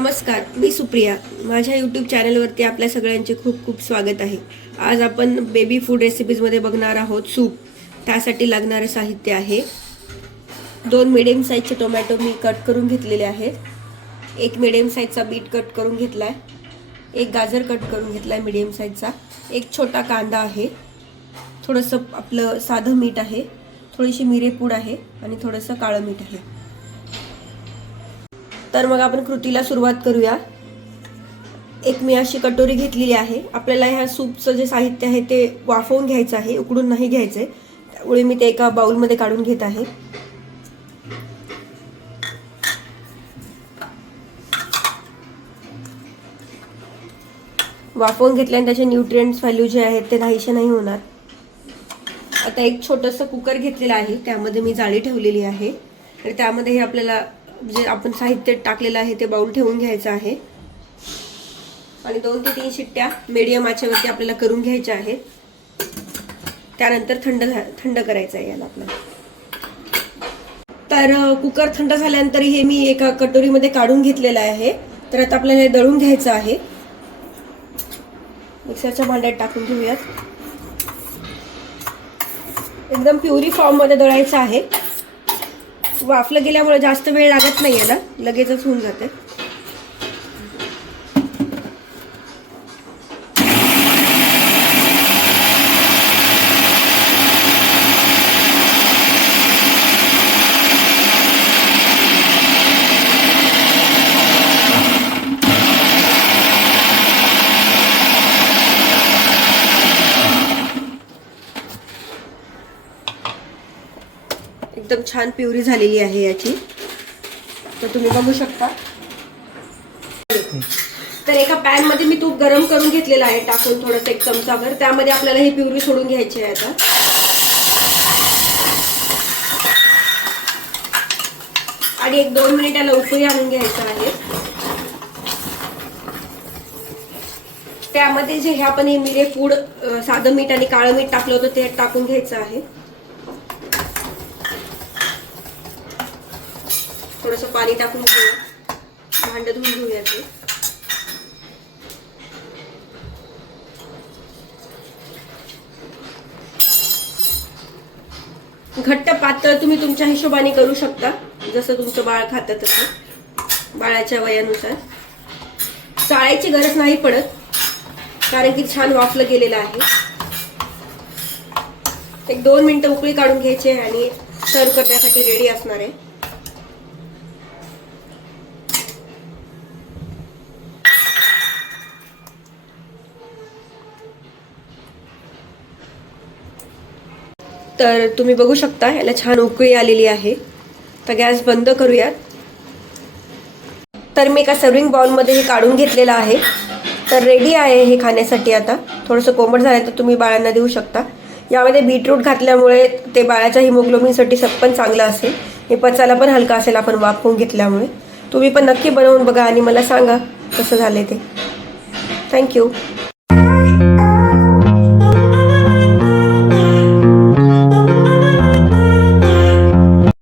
नमस्कार, मी सुप्रिया. माझ्या यूट्यूब चॅनलवरती आपल्या सगळ्यांचे खूप खूप स्वागत आहे. आज आपण बेबी फूड रेसिपीजमध्ये बघणार आहोत सूप. त्यासाठी लागणारे साहित्य आहे 2 मिडियम साईजचे टोमॅटो मी कट करून घेतलेले आहेत. 1 मिडियम साईजचा बीट कट करून घेतलाय. 1 गाजर कट करून घेतलाय मिडियम साईजचा. 1 छोटा कांदा आहे. थोडंसं आपलं साधं मीठ आहे. थोडीशी मिरेपूड आहे आणि थोडंसं काळं मीठ आहे. तर मग आपण कृतीला सुरुवात करूया. एक मी अशी कटोरी घेतलेली आहे. आपल्याला ह्या सूपचं जे साहित्य आहे ते वाफवून घ्यायचं आहे, उकडून नाही घ्यायचंय. त्यामुळे मी ते एका बाउलमध्ये काढून घेत आहे. वाफवून घेतल्याने त्याचे न्यूट्रिएंट्स व्हॅल्यू जे आहेत ते नाहीसे नाही होणार. आता एक छोटंसं कुकर घेतलेलं आहे. त्यामध्ये मी जाळी ठेवलेली आहे आणि त्यामध्ये हे आपल्याला जे आपण साहित्य टाकलेलं आहे ते बाउल ठेवून घ्यायचं आहे आणि 2 ते 3 शिट्ट्या मीडियम आचेवरती आपल्याला करून घ्यायच्या आहेत. त्यानंतर थंड करायचं आहे याला आपल्याला. तर कुकर थंड झाल्यानंतर हे मी एका कटोरीमध्ये काढून घेतलेलं आहे. तर आता आपल्याला हे दळून घ्यायचं आहे. मिक्सरच्या भांड्यात टाकून घेऊयात. एकदम प्युरी फॉर्म मध्ये दळायचं आहे. वाफलं गेल्यामुळे जास्त वेळ लागत नाही याला, लगेचच होऊन जाते. एकदम छान प्युरी झालेली आहे याची. तर तुम्ही बघू शकता. तर एका पॅन मध्ये मी तूप गरम करून घेतलेलं आहे टाकून थोडंसं 1 चमचाभर. त्यामध्ये आपल्याला ही प्युरी सोडून घ्यायची आहे आता. आणि 1-2 मिनिट याला उकळी आणून घ्यायचं आहे. त्यामध्ये जे आपण हे मिरेपूड, साधं मीठ आणि काळं मीठ टाकलं होतं ते टाकून घ्यायचं आहे. थोडंसं पाणी टाकून घेऊया. भांडं धुवून घेऊया ते. घट्ट पातळ तुम्ही तुमच्या हिशोबाने करू शकता, जसं तुमचं बाळ खातं तसं, बाळाच्या वयानुसार. चाळायची गरज नाही पडत कारण की छान वाफलं गेलेलं आहे. 1-2 मिनिटं उकळी काढून घ्यायची आणि सर्व करण्यासाठी रेडी असणार आहे. तर तुम्ही बघू शकता याला छान उकळी आलेली आहे. तर गॅस बंद करूयात. तर मी एका सर्विंग बाउलमध्ये हे काढून घेतलेलं आहे. तर रेडी आहे हे खाण्यासाठी. आता थोडंसं कोमट झालं तर तुम्ही बाळांना देऊ शकता. यामध्ये बीटरूट घातल्यामुळे ते बाळाच्या हिमोग्लोबिनसाठी पण चांगलं असेल. हे पचायला पण हलका असेल आपण वाफवून घेतल्यामुळे. तुम्ही पण नक्की बनवून बघा आणि मला सांगा कसं झालं ते. थँक्यू.